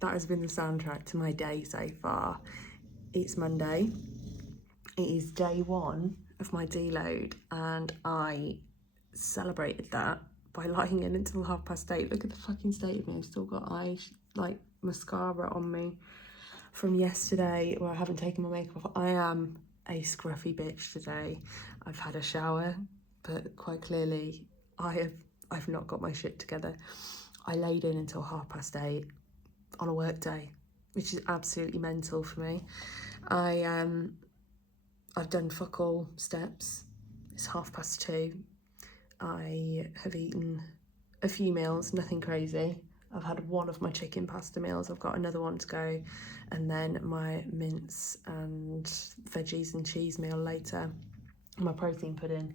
that has been the soundtrack to my day so far. It's Monday. It is day one of my deload, and I celebrated that by lying in until 8:30. Look at the fucking state of me. I've still got mascara on me from yesterday where I haven't taken my makeup off. I am a scruffy bitch today. I've had a shower, but quite clearly I've not got my shit together. I laid in until 8:30 on a work day, which is absolutely mental for me. I've done fuck all steps. It's 2:30. I have eaten a few meals, nothing crazy. I've had one of my chicken pasta meals. I've got another one to go, and then my mince and veggies and cheese meal later, my protein pudding.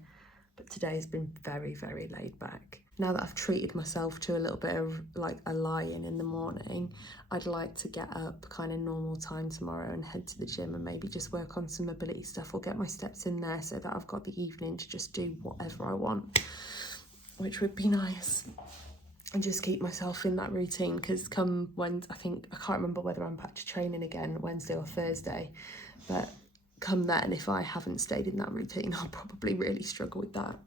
But today has been very, very laid back. Now that I've treated myself to a little bit of like a lie-in in the morning, I'd like to get up kind of normal time tomorrow and head to the gym and maybe just work on some mobility stuff or get my steps in there so that I've got the evening to just do whatever I want, which would be nice. And just keep myself in that routine, because come Wednesday, I can't remember whether I'm back to training again Wednesday or Thursday, but come then, if I haven't stayed in that routine, I'll probably really struggle with that,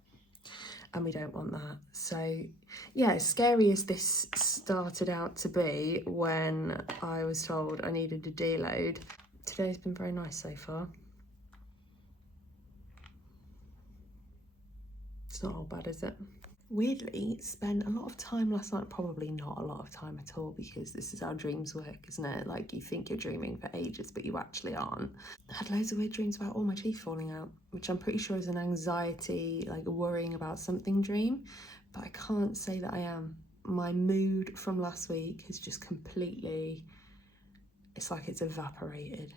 and we don't want that. So yeah, as scary as this started out to be when I was told I needed a deload, today's been very nice so far. It's not all bad, is it? Weirdly, spent a lot of time last night, probably not a lot of time at all, because this is how dreams work, isn't it? Like, you think you're dreaming for ages, but you actually aren't. I had loads of weird dreams about all my teeth falling out, which I'm pretty sure is an anxiety, like worrying about something dream, but I can't say that I am. My mood from last week has just completely, it's like it's evaporated,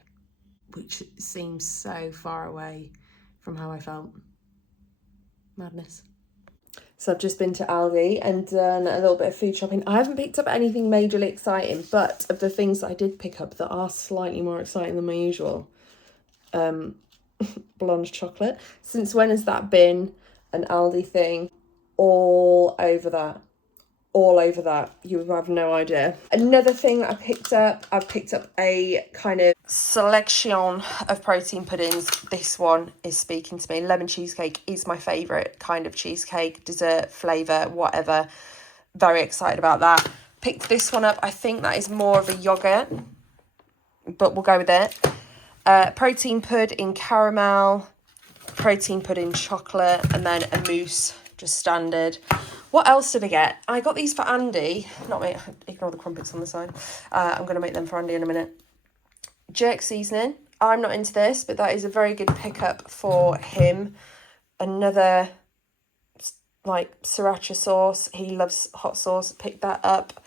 which seems so far away from how I felt. Madness. So I've just been to Aldi and done a little bit of food shopping. I haven't picked up anything majorly exciting, but of the things that I did pick up that are slightly more exciting than my usual, blonde chocolate. Since when has that been an Aldi thing? All over that. You have no idea. Another thing that I've picked up a kind of selection of protein puddings. This one is speaking to me. Lemon cheesecake is my favourite kind of cheesecake, dessert, flavour, whatever. Very excited about that. Picked this one up. I think that is more of a yoghurt, but we'll go with it. Protein pud in caramel, protein pud in chocolate, and then a mousse, just standard. What else did I get? I got these for Andy. Not me, ignore the crumpets on the side. I'm going to make them for Andy in a minute. Jerk seasoning. I'm not into this, but that is a very good pickup for him. Another, like, sriracha sauce. He loves hot sauce. Picked that up.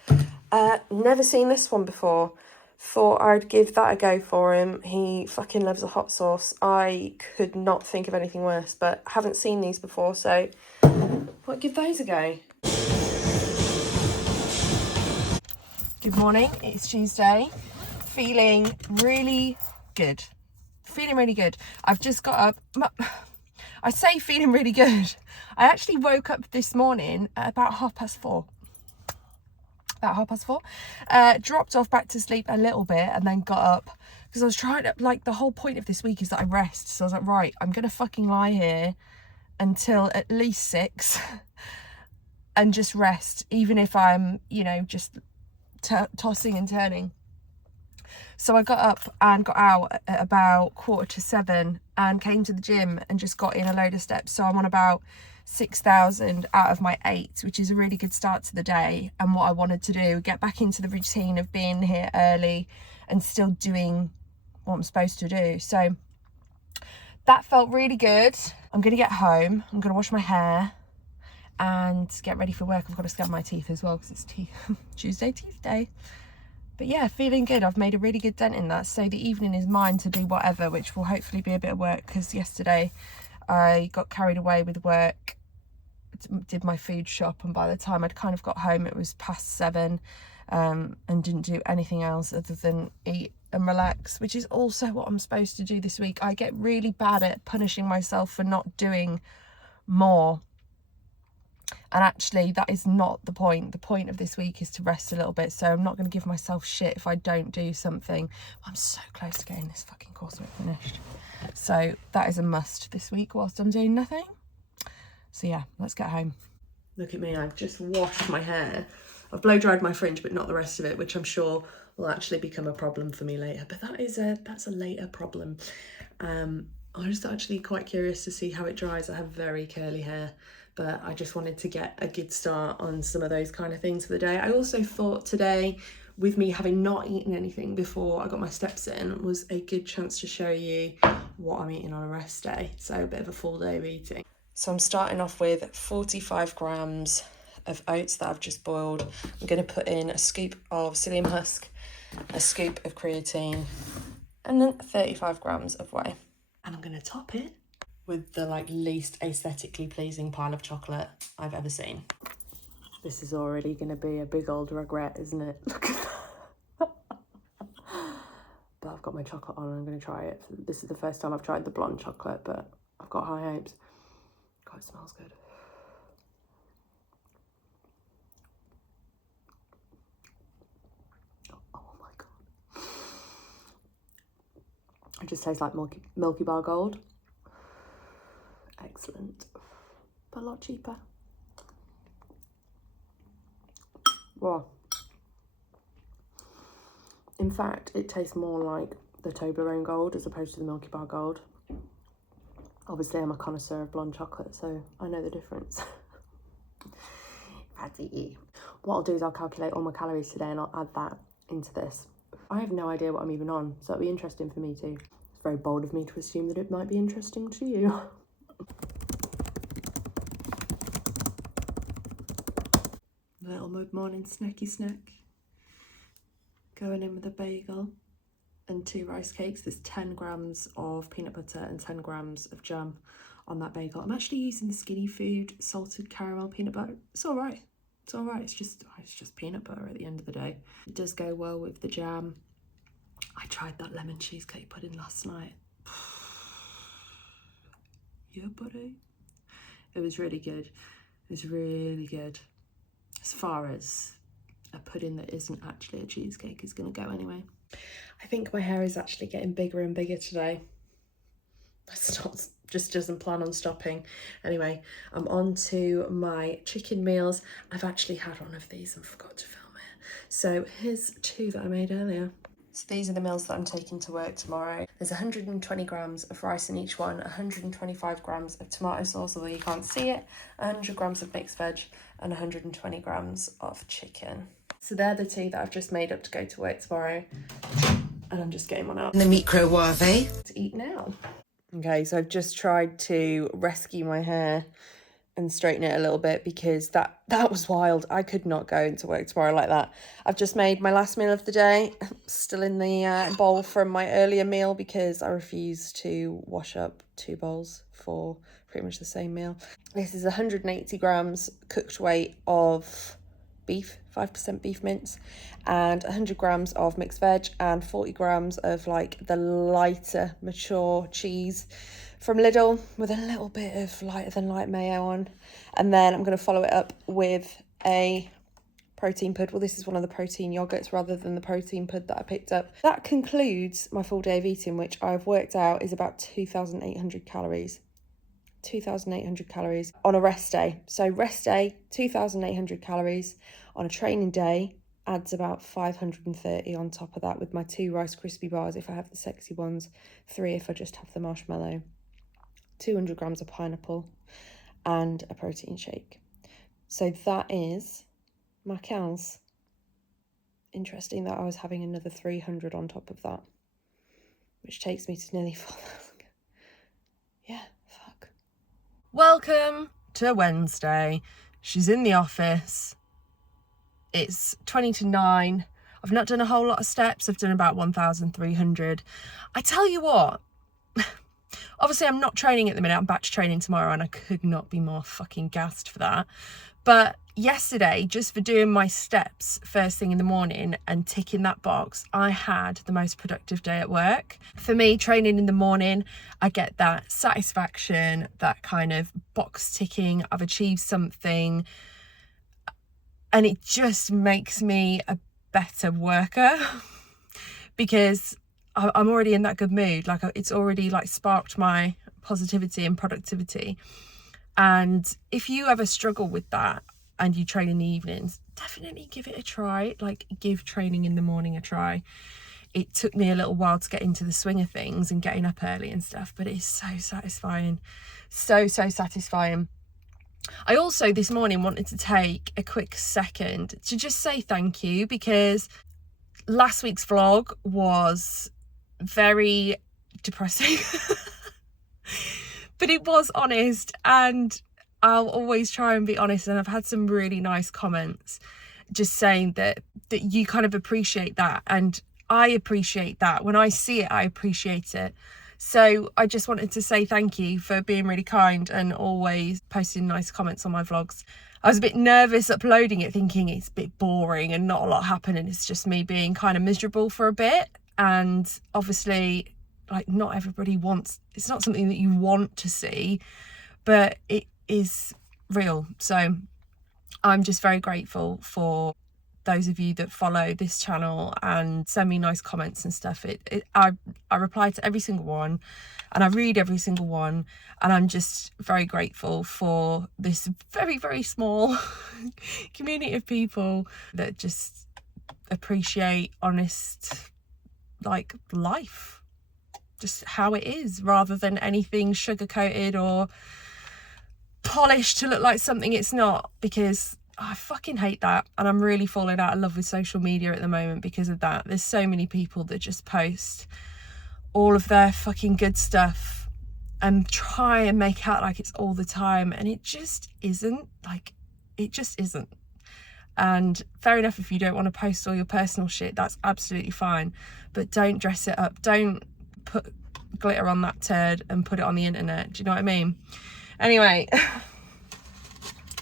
Never seen this one before. Thought I'd give that a go for him. He fucking loves a hot sauce. I could not think of anything worse, but haven't seen these before, so I'll give those a go. Good morning, it's Tuesday. Feeling really good. I've just got up. I say feeling really good. I actually woke up this morning at about 4:30. Dropped off back to sleep a little bit and then got up because I was trying to, like, the whole point of this week is that I rest. So I was like, right, I'm going to fucking lie here until at least 6 and just rest, even if I'm, just tossing and turning. So I got up and got out at about 6:45 and came to the gym and just got in a load of steps. So I'm on about 6,000 out of my 8, which is a really good start to the day. And what I wanted to do, get back into the routine of being here early and still doing what I'm supposed to do. So that felt really good. I'm going to get home. I'm going to wash my hair and get ready for work. I've got to scrub my teeth as well because it's Tuesday teeth day. But yeah, feeling good. I've made a really good dent in that. So the evening is mine to do whatever, which will hopefully be a bit of work because yesterday I got carried away with work, did my food shop, and by the time I'd kind of got home it was past 7 and didn't do anything else other than eat and relax, which is also what I'm supposed to do this week. I get really bad at punishing myself for not doing more. And actually, that is not the point. The point of this week is to rest a little bit. So I'm not going to give myself shit if I don't do something. I'm so close to getting this fucking coursework finished. So that is a must this week whilst I'm doing nothing. So yeah, let's get home. Look at me, I've just washed my hair. I've blow dried my fringe, but not the rest of it, which I'm sure will actually become a problem for me later. But that's a later problem. I'm just actually quite curious to see how it dries. I have very curly hair, but I just wanted to get a good start on some of those kind of things for the day. I also thought today, with me having not eaten anything before I got my steps in, was a good chance to show you what I'm eating on a rest day. So a bit of a full day of eating. So I'm starting off with 45 grams of oats that I've just boiled. I'm going to put in a scoop of psyllium husk, a scoop of creatine, and then 35 grams of whey. And I'm going to top it with the least aesthetically pleasing pile of chocolate I've ever seen. This is already going to be a big old regret, isn't it? Look at that. But I've got my chocolate on and I'm going to try it. This is the first time I've tried the blonde chocolate, but I've got high hopes. God, it smells good. Oh my God. It just tastes like Milky Bar Gold. Excellent. But a lot cheaper. Wow. In fact, it tastes more like the Toblerone Gold as opposed to the Milky Bar Gold. Obviously, I'm a connoisseur of blonde chocolate, so I know the difference. What I'll do is I'll calculate all my calories today and I'll add that into this. I have no idea what I'm even on, so it'll be interesting for me too. It's very bold of me to assume that it might be interesting to you. Little mid-morning snacky snack. Going in with a bagel and 2 rice cakes. There's 10 grams of peanut butter and 10 grams of jam on that bagel. I'm actually using the Skinny Food salted caramel peanut butter. It's all right. It's all right. It's just peanut butter at the end of the day. It does go well with the jam. I tried that lemon cheesecake pudding last night. Yeah, buddy. It was really good. It was really good. As far as a pudding that isn't actually a cheesecake is going to go anyway. I think my hair is actually getting bigger and bigger today. Just doesn't plan on stopping. Anyway, I'm on to my chicken meals. I've actually had one of these and forgot to film it. So here's 2 that I made earlier. So these are the meals that I'm taking to work tomorrow. There's 120 grams of rice in each one, 125 grams of tomato sauce, although you can't see it, 100 grams of mixed veg, and 120 grams of chicken. So they're the 2 that I've just made up to go to work tomorrow. And I'm just getting one out. In the microwave to eat now. Okay, so I've just tried to rescue my hair and straighten it a little bit because that was wild. I could not go into work tomorrow like that. I've just made my last meal of the day, still in the bowl from my earlier meal because I refused to wash up 2 bowls for pretty much the same meal. This is 180 grams cooked weight of beef, 5% beef mince, and 100 grams of mixed veg and 40 grams of the lighter mature cheese from Lidl with a little bit of lighter than light mayo on. And then I'm going to follow it up with a protein pud. Well, this is one of the protein yogurts rather than the protein pud that I picked up. That concludes my full day of eating, which I've worked out is about 2,800 calories. 2,800 calories on a rest day. So rest day, 2,800 calories. On a training day, adds about 530 on top of that with my 2 Rice Krispie bars if I have the sexy ones, 3 if I just have the marshmallow, 200 grams of pineapple, and a protein shake. So that is my calories. Interesting that I was having another 300 on top of that, which takes me to nearly 4,000. Yeah, fuck. Welcome to Wednesday. She's in the office. It's 20 to 9. I've not done a whole lot of steps. I've done about 1,300. I tell you what, obviously I'm not training at the minute. I'm back to training tomorrow and I could not be more fucking gassed for that. But yesterday, just for doing my steps first thing in the morning and ticking that box, I had the most productive day at work. For me, training in the morning, I get that satisfaction, that kind of box ticking, I've achieved something, and it just makes me a better worker because I'm already in that good mood. Like, it's already like sparked my positivity and productivity. And if you ever struggle with that and you train in the evenings, definitely give it a try. Like, give training in the morning a try. It took me a little while to get into the swing of things and getting up early and stuff, but it's so satisfying. So satisfying. I also this morning wanted to take a quick second to just say thank you, because last week's vlog was very depressing. But it was honest, and I'll always try and be honest, and I've had some really nice comments just saying that you kind of appreciate that, and I appreciate that. When I see it, I appreciate it. So I just wanted to say thank you for being really kind and always posting nice comments on my vlogs. I was a bit nervous uploading it, thinking it's a bit boring and not a lot happening. It's just me being kind of miserable for a bit, and obviously, like, not everybody wants, it's not something that you want to see, but it is real. So I'm just very grateful for those of you that follow this channel and send me nice comments and stuff. I reply to every single one, and I read every single one, and I'm just very grateful for this very, very small community of people that just appreciate honest, like, life, just how it is, rather than anything sugar-coated or polished to look like something it's not, because I fucking hate that, and I'm really falling out of love with social media at the moment because of that. There's so many people that just post all of their fucking good stuff and try and make out like it's all the time, and it just isn't. Like, it just isn't. And fair enough, if you don't want to post all your personal shit, that's absolutely fine, but don't dress it up. Don't put glitter on that turd and put it on the internet. Do you know what I mean? Anyway,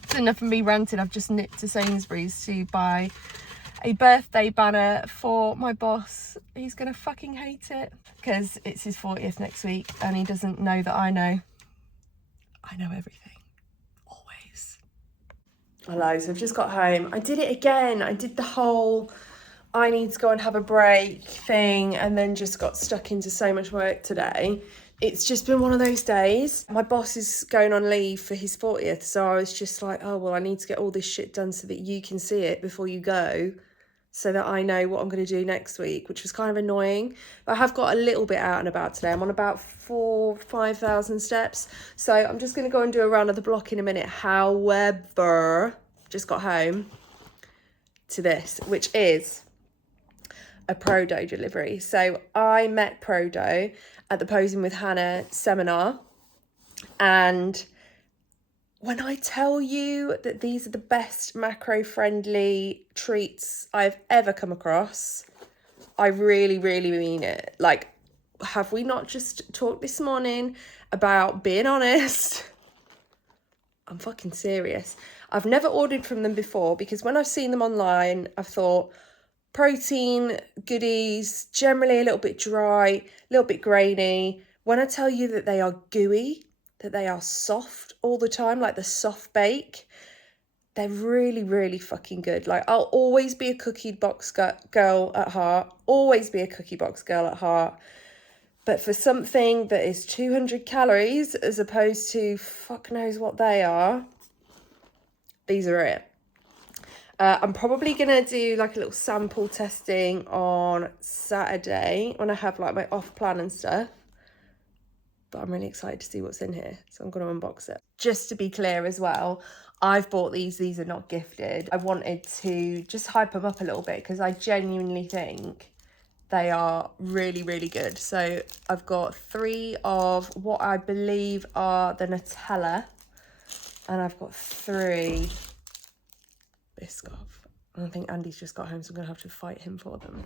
it's enough of me ranting. I've just nipped to Sainsbury's to buy a birthday banner for my boss. He's gonna fucking hate it because it's his 40th next week, and he doesn't know that I know everything, always. Hello, so I've just got home. I did it again. I did the whole I need to go and have a break thing, and then just got stuck into so much work today. It's just been one of those days. My boss is going on leave for his 40th, so I was just like, oh, well, I need to get all this shit done so that you can see it before you go, so that I know what I'm going to do next week, which was kind of annoying. But I have got a little bit out and about today. I'm on about 5,000 steps, so I'm just going to go and do a round of the block in a minute. However, just got home to this, which is a Prodough delivery. So I met Prodough at the Posing with Hannah seminar, and when I tell you that these are the best macro-friendly treats I've ever come across, I really, really mean it. Like, have we not just talked this morning about being honest? I'm fucking serious. I've never ordered from them before because when I've seen them online, I've thought, protein goodies, generally a little bit dry, a little bit grainy. When I tell you that they are gooey, that they are soft all the time, like the soft bake, they're really, really fucking good. Like, I'll always be a cookie box girl at heart, always be a cookie box girl at heart. But for something that is 200 calories as opposed to fuck knows what they are, these are it. I'm probably going to do like a little sample testing on Saturday when I have like my off plan and stuff. But I'm really excited to see what's in here. So I'm going to unbox it. Just to be clear as well, I've bought these. These are not gifted. I wanted to just hype them up a little bit because I genuinely think they are really, really good. So I've got 3 of what I believe are the Nutella. And I've got 3 Biscoff. And I think Andy's just got home, so I'm going to have to fight him for them.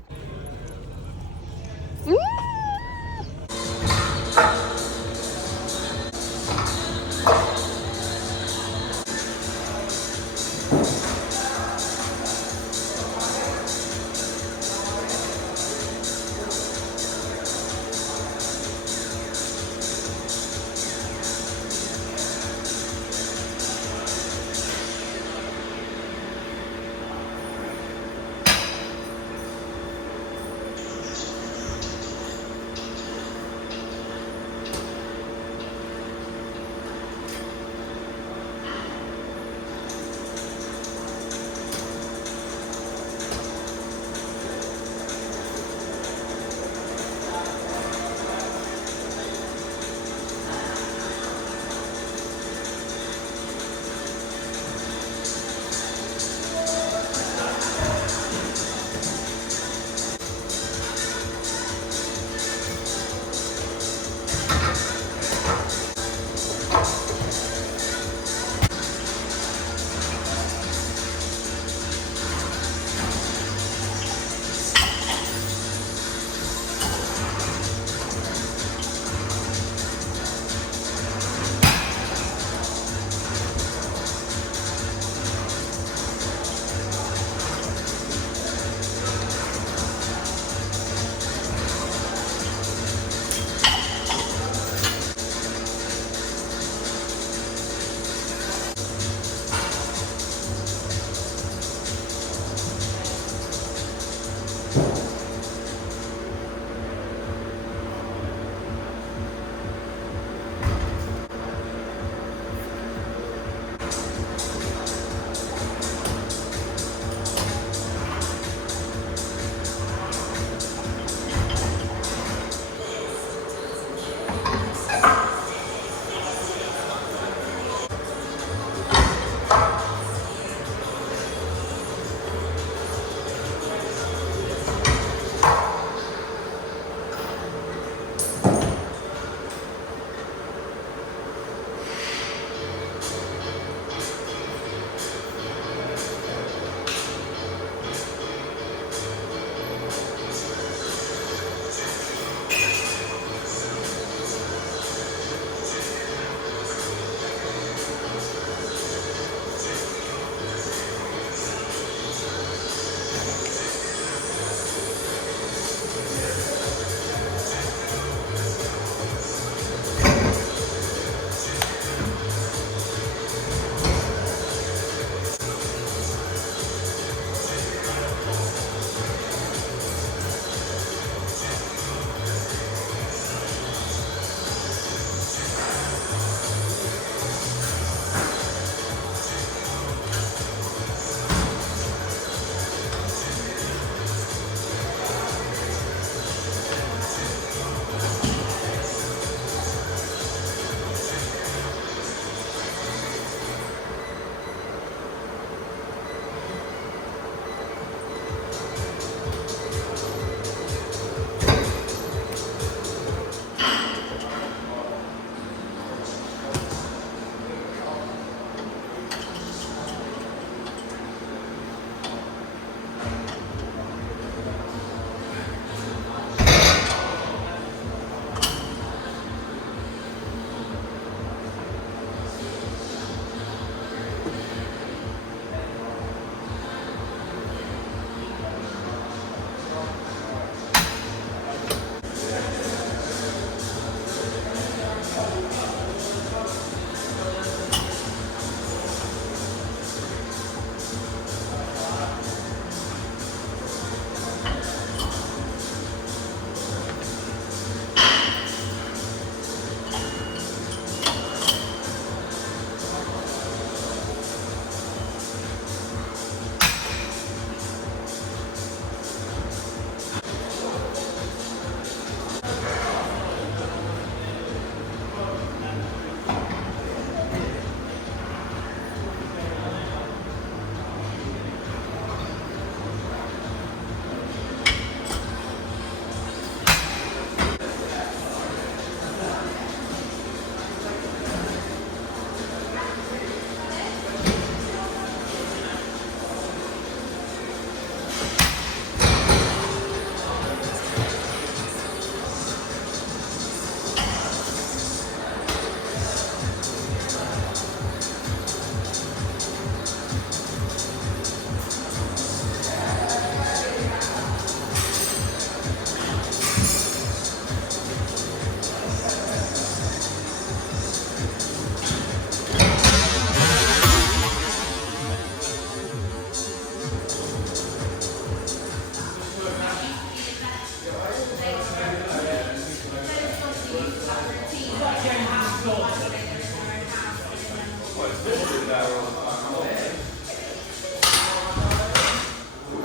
How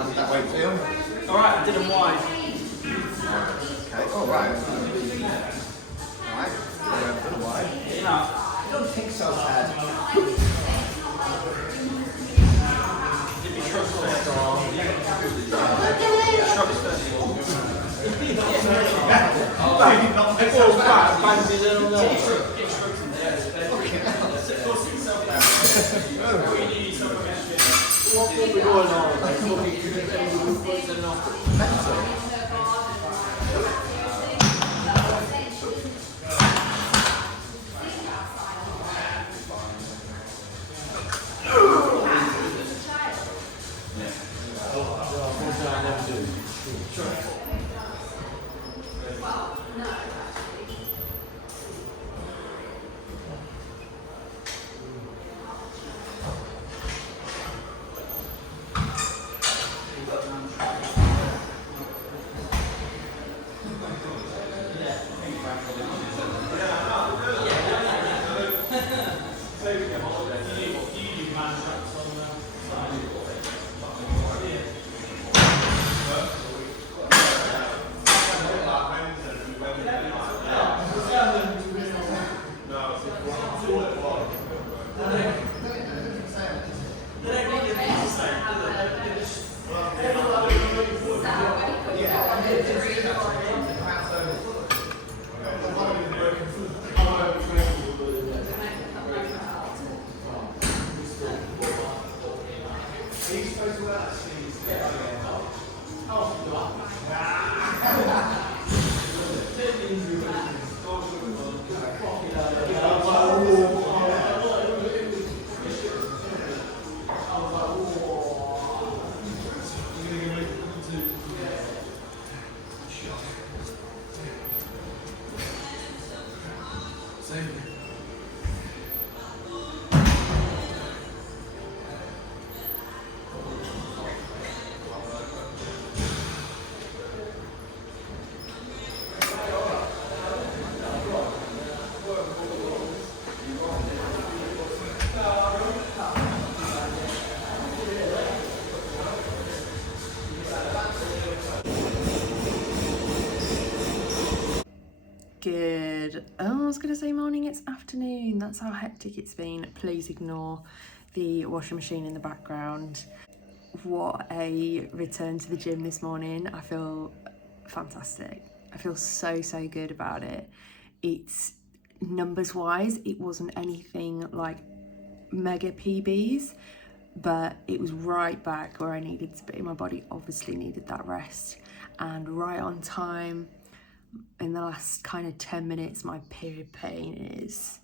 did that weight feel? Alright, I did them wide. Okay, alright. Alright, put them wide. Yeah. I don't think so bad. Did me shrubs first. Shrubs first. Good, I was going to say morning, it's afternoon. That's how hectic it's been. Please ignore the washing machine in the background. What a return to the gym this morning. I feel fantastic. I feel so good about it. It's numbers wise, it wasn't anything like mega PBs, but it was right back where I needed to be. My body obviously needed that rest, and right on time. In the last kind of 10 minutes, my period pain is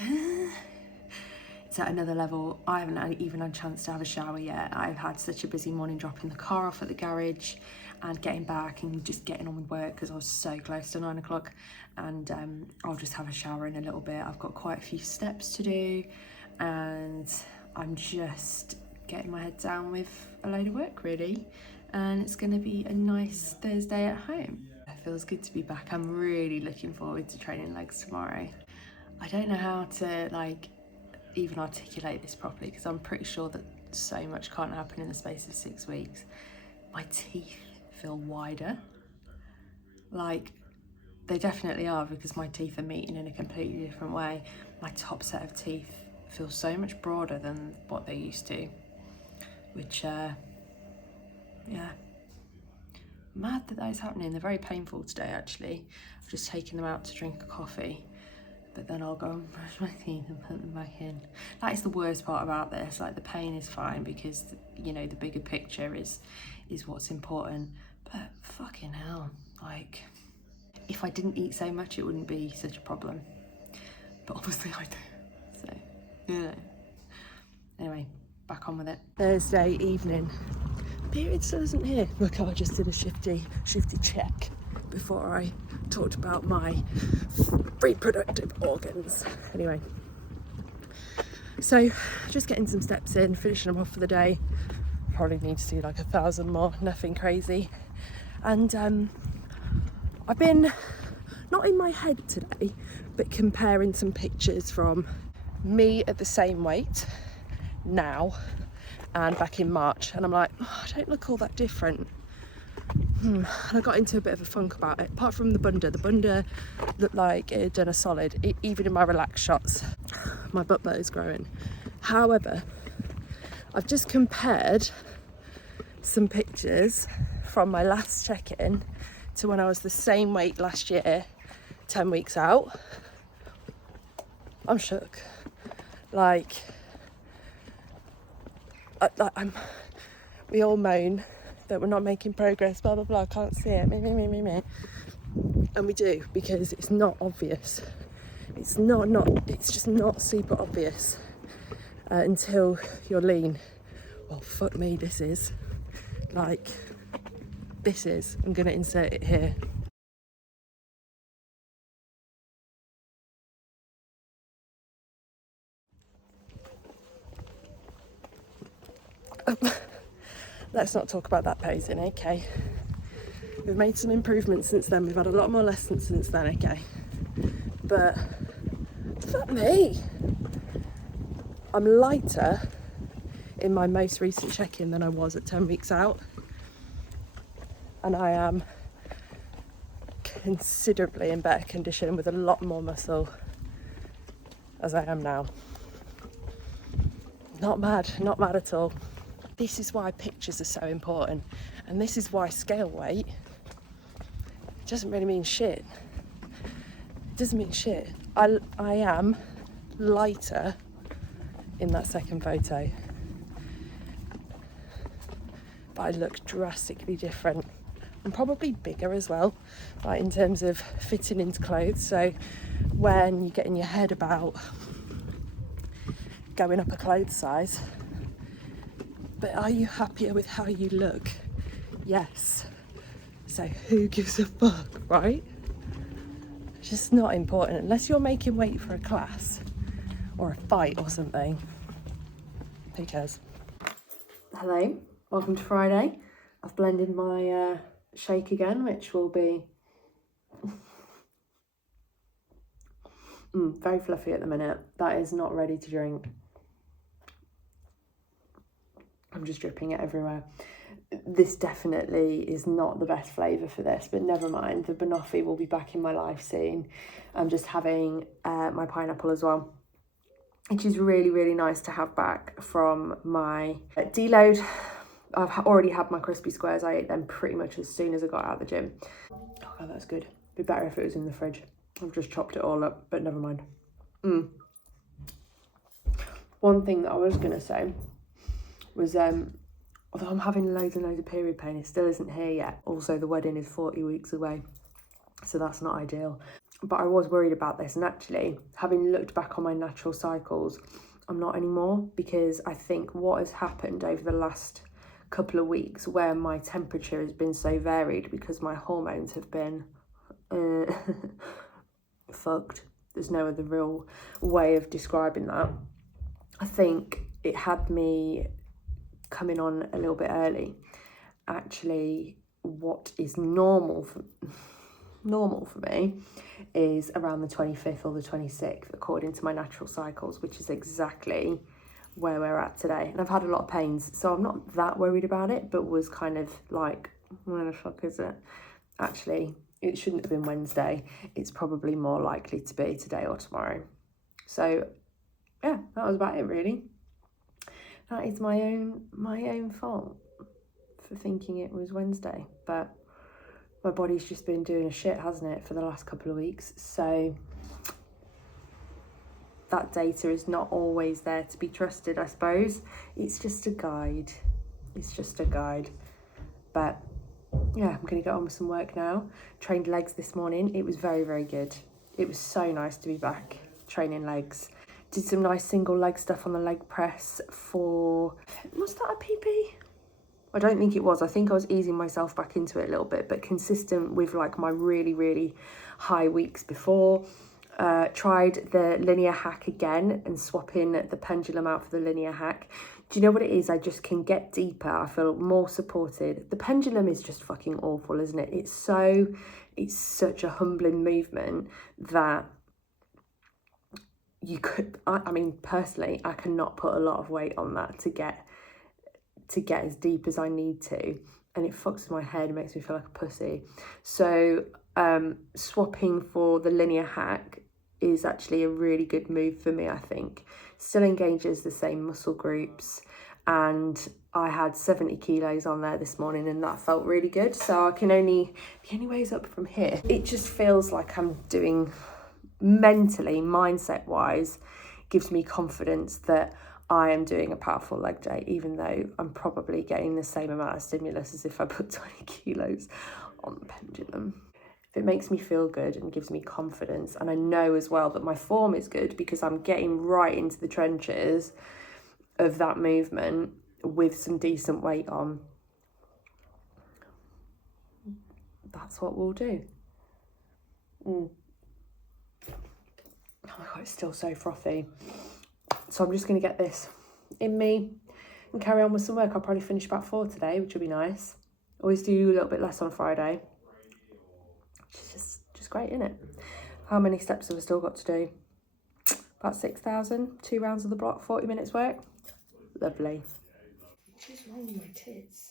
it's at another level. I haven't even had a chance to have a shower yet. I've had such a busy morning dropping the car off at the garage and getting back and just getting on with work because I was so close to 9 o'clock, and I'll just have a shower in a little bit. I've got quite a few steps to do and I'm just getting my head down with a load of work really, and it's going to be a nice Thursday at home. It feels good to be back. I'm really looking forward to training legs tomorrow. I don't know how to like even articulate this properly because I'm pretty sure that so much can't happen in the space of 6 weeks. My teeth feel wider. Like, they definitely are because my teeth are meeting in a completely different way. My top set of teeth feel so much broader than what they used to, which yeah, mad that is happening. They're very painful today actually. I've just taken them out to drink a coffee, but then I'll go and brush my teeth and put them back in. That is the worst part about this. Like, the pain is fine because, you know, the bigger picture is what's important, but fucking hell, like, if I didn't eat so much it wouldn't be such a problem, but obviously I do, so yeah. Anyway, back on with it. Thursday evening. Period still isn't here. Look, I just did a shifty check before I talked about my reproductive organs. Anyway, so just getting some steps in, finishing them off for the day. Probably need to do like 1,000 more, nothing crazy. And I've been not in my head today, but comparing some pictures from me at the same weight now and back in March, and I'm like, oh, I don't look all that different. And I got into a bit of a funk about it. Apart from the bunda looked like it had done a solid. Even in my relaxed shots, my butt bud is growing. However, I've just compared some pictures from my last check-in to when I was the same weight last year, 10 weeks out. I'm shook. Like, we all moan that we're not making progress, blah blah blah, I can't see it, me. And we do, because it's not obvious. It's just not super obvious until you're lean. Well, fuck me, this is. I'm gonna insert it here. Let's not talk about that posing, okay? We've made some improvements since then. We've had a lot more lessons since then, okay? But fuck me, I'm lighter in my most recent check-in than I was at 10 weeks out. And I am considerably in better condition with a lot more muscle as I am now. Not mad at all. This is why pictures are so important, and this is why scale weight doesn't really mean shit. It doesn't mean shit. I am lighter in that second photo, but I look drastically different. I'm probably bigger as well, like in terms of fitting into clothes. So when you get in your head about going up a clothes size, but are you happier with how you look? Yes. So who gives a fuck, right? It's just not important unless you're making weight for a class or a fight or something. Who cares? Hello, welcome to Friday. I've blended my shake again, which will be very fluffy at the minute. That is not ready to drink. I'm just dripping it everywhere. This definitely is not the best flavour for this, but never mind. The banoffee will be back in my life soon. I'm just having my pineapple as well, which is really, really nice to have back from my deload. I've already had my crispy squares. I ate them pretty much as soon as I got out of the gym. Oh God, that's good. Be better if it was in the fridge. I've just chopped it all up, but never mind. One thing that I was gonna say was, although I'm having loads and loads of period pain, it still isn't here yet. Also, the wedding is 40 weeks away, so that's not ideal. But I was worried about this, and actually, having looked back on my natural cycles, I'm not anymore, because I think what has happened over the last couple of weeks, where my temperature has been so varied because my hormones have been fucked. There's no other real way of describing that. I think it had me coming on a little bit early. Actually, what is normal for me is around the 25th or the 26th, according to my natural cycles, which is exactly where we're at today. And I've had a lot of pains, so I'm not that worried about it, but was kind of like, where the fuck is it? Actually, it shouldn't have been Wednesday. It's probably more likely to be today or tomorrow. So yeah, that was about it really. That is my own fault for thinking it was Wednesday, but my body's just been doing a shit, hasn't it, for the last couple of weeks. So that data is not always there to be trusted, I suppose. It's just a guide. But yeah, I'm going to get on with some work now. Trained legs this morning. It was very, very good. It was so nice to be back training legs. Did some nice single leg stuff on the leg press for... Was that a PB? I don't think it was. I think I was easing myself back into it a little bit, but consistent with like my really, really high weeks before. Tried the linear hack again and swapping the pendulum out for the linear hack. Do you know what it is? I just can get deeper. I feel more supported. The pendulum is just fucking awful, isn't it? It's so it's such a humbling movement that you could, I mean, personally, I cannot put a lot of weight on that to get as deep as I need to, and it fucks with my head and makes me feel like a pussy. So swapping for the linear hack is actually a really good move for me, I think. Still engages the same muscle groups, and I had 70 kilos on there this morning and that felt really good. So the only way is up from here. It just feels like I'm doing, mentally, mindset wise, gives me confidence that I am doing a powerful leg day, even though I'm probably getting the same amount of stimulus as if I put 20 kilos on the pendulum. If it makes me feel good and gives me confidence, and I know as well that my form is good because I'm getting right into the trenches of that movement with some decent weight on, that's what we'll do. Oh my God, it's still so frothy. So I'm just going to get this in me and carry on with some work. I'll probably finish about 4 today, which will be nice. Always do a little bit less on Friday. It's just great, isn't it? How many steps have I still got to do? About 6,000, 2 rounds of the block, 40 minutes work. Lovely. What is wrong with my tits?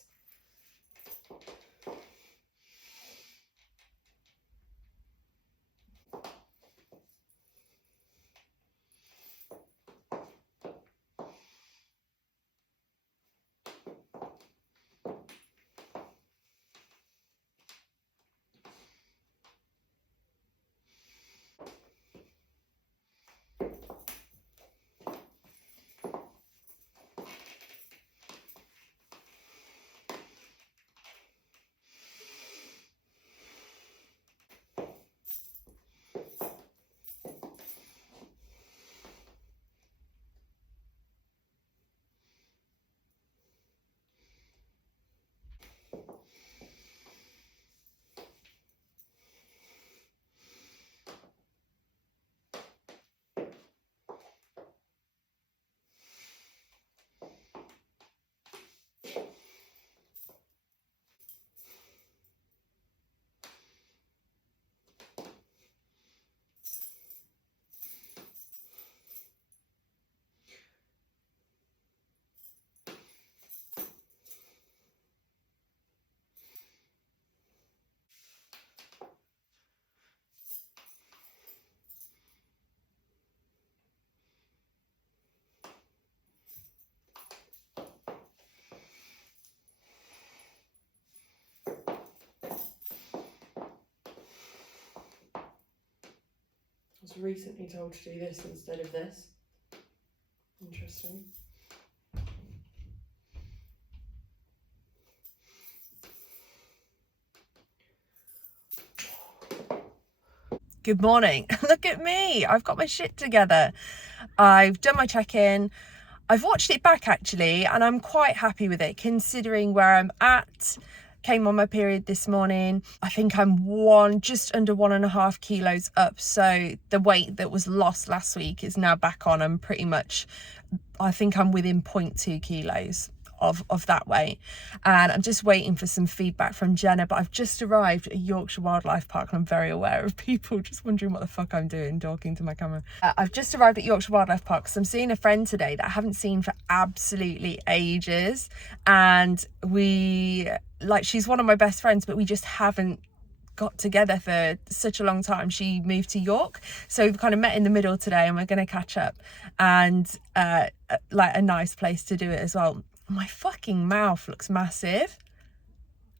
I was recently told to do this instead of this. Interesting. Good morning. Look at me. I've got my shit together. I've done my check-in. I've watched it back actually, and I'm quite happy with it considering where I'm at. Came on my period this morning. I think I'm just under 1.5 kilos up. So the weight that was lost last week is now back on. I'm pretty much, I think I'm within 0.2 kilos of that weight, and I'm just waiting for some feedback from Jenna. But I've just arrived at Yorkshire Wildlife Park, and I'm very aware of people just wondering what the fuck I'm doing talking to my camera. I've just arrived at Yorkshire Wildlife Park because I'm seeing a friend today that I haven't seen for absolutely ages, and she's one of my best friends, but we just haven't got together for such a long time. She moved to York, so we've kind of met in the middle today, and we're going to catch up, and a nice place to do it as well. My fucking mouth looks massive.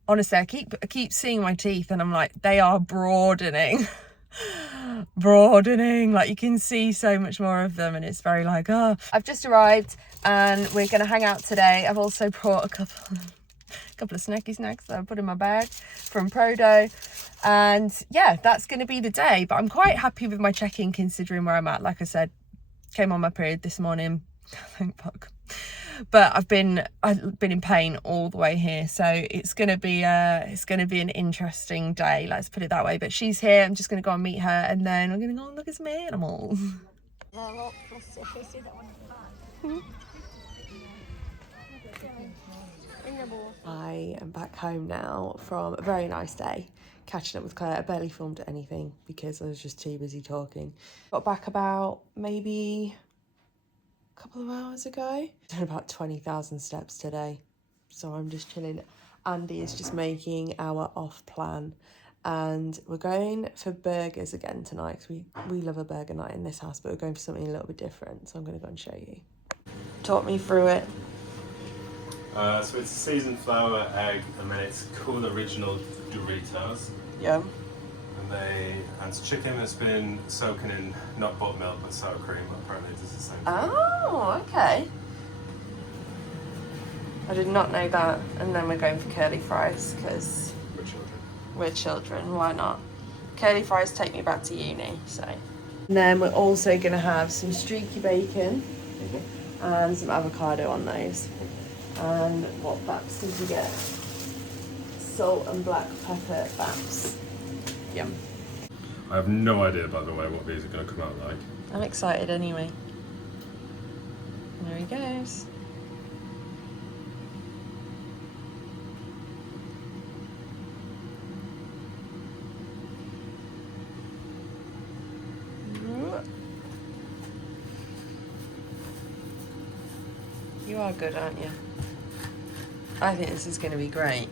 Honestly, I keep seeing my teeth and I'm like, they are broadening. Like you can see so much more of them, and it's very like, oh. I've just arrived and we're going to hang out today. I've also brought a couple of snacky snacks that I put in my bag from Prodough, and yeah, that's going to be the day. But I'm quite happy with my check-in considering where I'm at. Like I said, came on my period this morning. Thank fuck. But I've been in pain all the way here, so it's gonna be an interesting day, let's put it that way. But she's here. I'm just gonna go and meet her, and then we're gonna go and look at some animals. I am back home now from a very nice day, catching up with Claire. I barely filmed anything because I was just too busy talking. Got back about maybe a couple of hours ago. Done about 20,000 steps today, so I'm just chilling. Andy is just making our off plan, and we're going for burgers again tonight because we love a burger night in this house, but we're going for something a little bit different, so I'm going to go and show you. Talk me through it. So it's seasoned flour, egg, and then it's cool original Doritos. Yum. And it's chicken that's been soaking in not buttermilk but sour cream. Apparently it does the same thing. Oh, okay. I did not know that. And then we're going for curly fries because we're children. Why not? Curly fries take me back to uni, so. And then we're also going to have some streaky bacon and some avocado on those. And what baps did you get? Salt and black pepper baps. Yum. I have no idea, by the way, what these are going to come out like. I'm excited anyway. There he goes. You are good, aren't you? I think this is going to be great.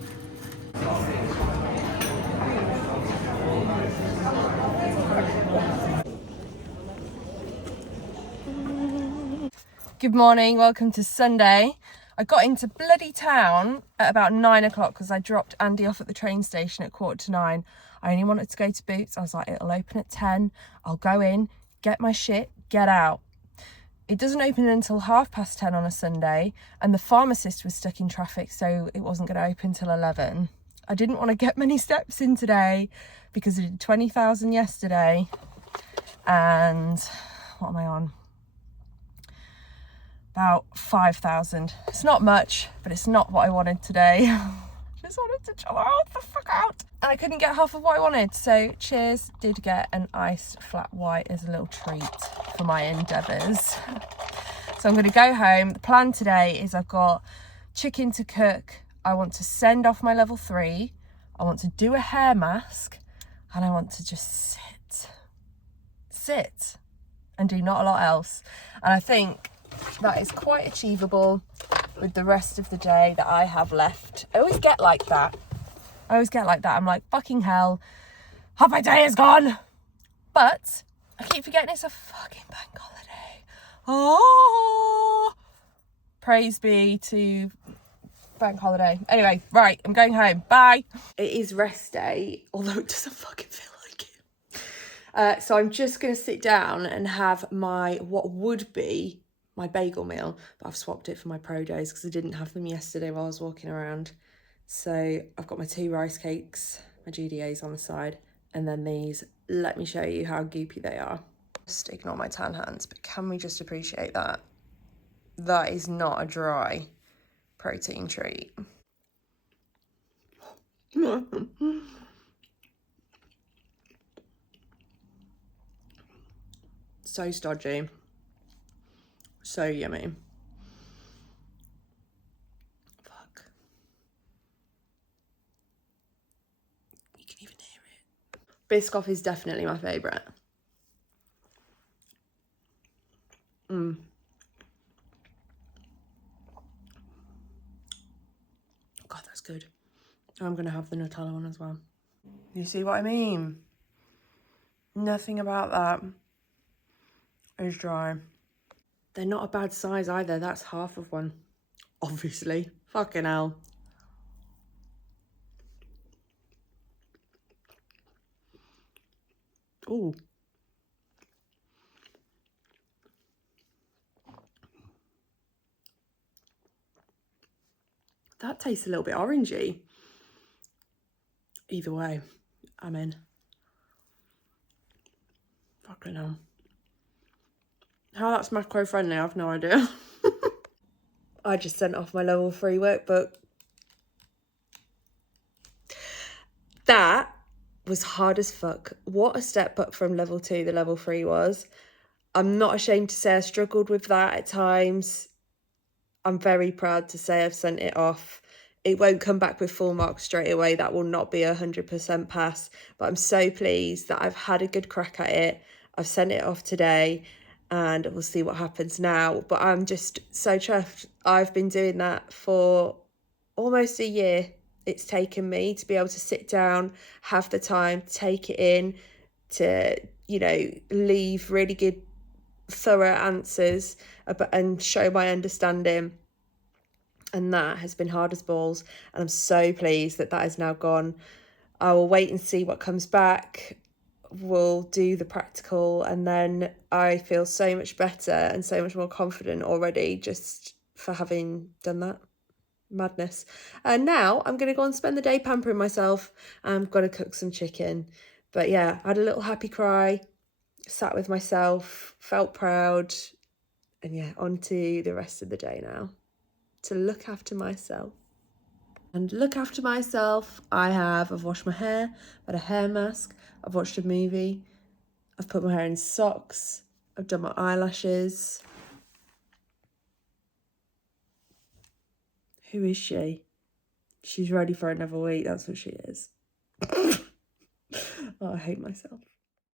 Good morning, welcome to Sunday. I got into bloody town at about 9 o'clock because I dropped Andy off at the train station at 9:15. I only wanted to go to Boots. I was like, it'll open at 10. I'll go in, get my shit, get out. It doesn't open until 10:30 on a Sunday, and the pharmacist was stuck in traffic, so it wasn't going to open till 11. I didn't want to get many steps in today because I did 20,000 yesterday, and what am I on? About 5,000. It's not much, but it's not what I wanted today. Just wanted to chill out the fuck out. And I couldn't get half of what I wanted, so cheers. Did get an iced flat white as a little treat for my endeavours. So I'm going to go home. The plan today is I've got chicken to cook. I want to send off my level 3. I want to do a hair mask, and I want to just sit and do not a lot else. And I think that is quite achievable with the rest of the day that I have left. I always get like that. I'm like, fucking hell, half my day is gone. But I keep forgetting it's a fucking bank holiday. Oh, praise be to bank holiday. Anyway, right, I'm going home. Bye. It is rest day, although it doesn't fucking feel like it. So I'm just going to sit down and have what would be my bagel meal, but I've swapped it for my Prodough because I didn't have them yesterday while I was walking around. So I've got my 2 rice cakes, my GDAs on the side, and then these. Let me show you how goopy they are. Just ignore my tan hands, but can we just appreciate that? That is not a dry protein treat. So stodgy. So yummy. Fuck. You can even hear it. Biscoff is definitely my favourite. God, that's good. I'm going to have the Nutella one as well. You see what I mean? Nothing about that is dry. They're not a bad size either. That's half of one. Obviously. Fucking hell. Ooh. That tastes a little bit orangey. Either way, I'm in. Fucking hell. How that's macro friendly, I have no idea. I just sent off my level 3 workbook. That was hard as fuck. What a step up from level 2 the level 3 was. I'm not ashamed to say I struggled with that at times. I'm very proud to say I've sent it off. it won't come back with full marks straight away. That will not be 100% pass. But I'm so pleased that I've had a good crack at it. I've sent it off today and we'll see what happens now. But I'm just so chuffed. I've been doing that for almost a year. It's taken me to be able to sit down, have the time, take it in, to, you know, leave really good, thorough answers and show my understanding. And that has been hard as balls. And I'm so pleased that that is now gone. I will wait and see what comes back. We'll do the practical. And then I feel so much better and so much more confident already just for having done that. Madness. And now I'm going to go and spend the day pampering myself. I'm going to cook some chicken. But yeah, I had a little happy cry, sat with myself, felt proud. And yeah, on to the rest of the day now. To look after myself. And look after myself, I've washed my hair, I've had a hair mask, I've watched a movie, I've put my hair in socks, I've done my eyelashes. Who is she? She's ready for another week, that's what she is. Oh, I hate myself.